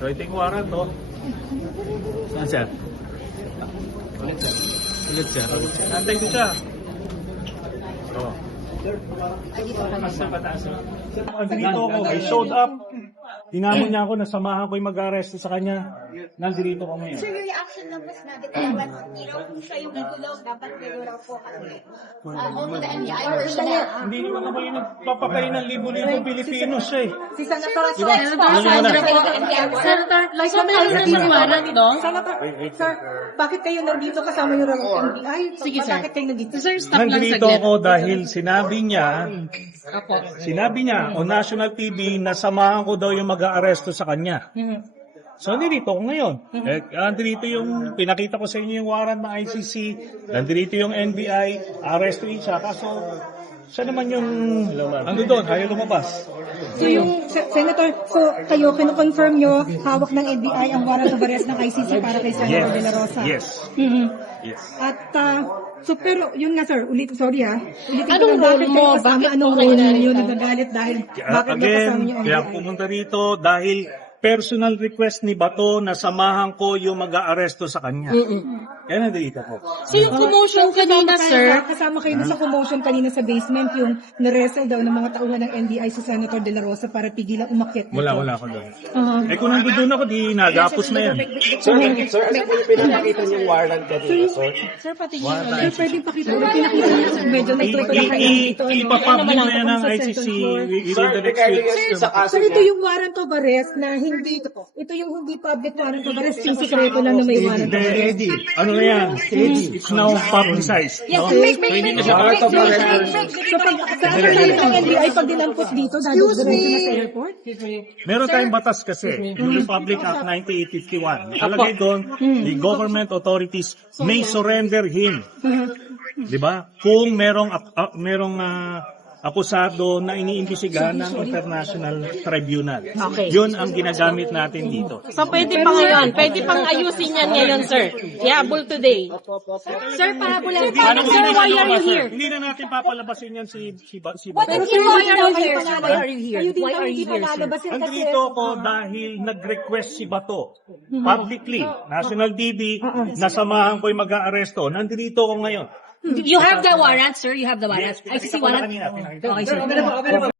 So, ito yung warrant, to. Saan siya? Ulit siya. Nantay ko siya. Oo. Nandito ako. I showed up. Dinamon niya ako, nasamahan ko yung mag-arresto sa kanya. Nandito ko ngayon. Sir, yung reaction ng mas natin, dapat hindi raw po siya yung nagulong, dapat nagulong po kasi. Only the NBI or siya na. Hindi naman ako yung nagpapatay ng libo-libong Pilipino siya eh. Si Senator Diba? Senator, like sa mga ng warrant, no? Senator, sir, bakit kayo nandito kasama yung NBI? Sige, sir. Bakit kayo nandito? Sir, stop lang Nandito saglit. ako dahil sinabi niya o national TV na samahan ko daw yung mag-aaresto sa kanya. So, nandito ako ngayon. Nandito yung, pinakita ko sa inyo yung warrant ng ICC, nandito yung NBI, arrestuin siya. Kaso, siya naman yung, ano doon, ayaw lumabas. So yung, Senator, so kayo, kino-confirm nyo, hawak ng NBI ang warrant of arrest ng ICC para kay Senator De La Rosa? Yes. Yes. At, so pero, yun nga sir, ulitin ko Anong lang, bakit role mo? kayo kasama, Bakit anong po kayo role narito? ninyo nagagalit dahil, bakit ba kasama nyo Again, kaya NBI? pumunta rito dahil personal request ni Bato na samahan ko yung mag-aaresto sa kanya. Kaya nandito ko. So yung commotion kanina, sir, Kasama kayo sa commotion kanina sa basement, yung na-wrestle daw ng mga tauhan ng NBI sa Senator De La Rosa para pigilang umakyat. Wala ako doon. Kung nandun ako, di nagapos na yan. Sir, ano po yung pinakita niyong warrant kanina, sir? sir, patingin Warrant. ulit. Sir, pwedeng pakita ulit, pinakita niyo, medyo nagtriko na kayo dito. Ipapublic na yan ng ICC within the next week. Sa kaso Sir, ito niya, yung warrant of arrest na hindi, ito yung hindi public warrant of arrest, yung sekreto lang na may warrant of arrest. Ready. Ano na yan? It's now publicized. No? warrant of arrest. So, saan tayo ng NBI pag dinampot dito, diretso na sa airport? Meron tayong batas kasi, yung Republic Act 9851. Nakalagay doon, the government authorities may surrender him. Di ba? Kung merong akusado na iniimbestigahan ng International Tribunal. Okay. Yun ang ginagamit natin dito. So pwede pa ngayon, pwede pang ayusin yan ngayon, sir. Ihabol today. Sir, pahabulan. Sir, why are you here? Hindi na natin papalabasin yan si Pero sir, Why are you here? Why are you here? Kayo din daw hindi palalabas yan kasi... Andito ako dahil nag-request si Bato publicly, National TV, nasamahan ko yung mag-aaresto. Nandito ako ngayon. You have the warrant, sir. You have the warrant. ICC warrant. Kanina, pinakita. Okay, sir.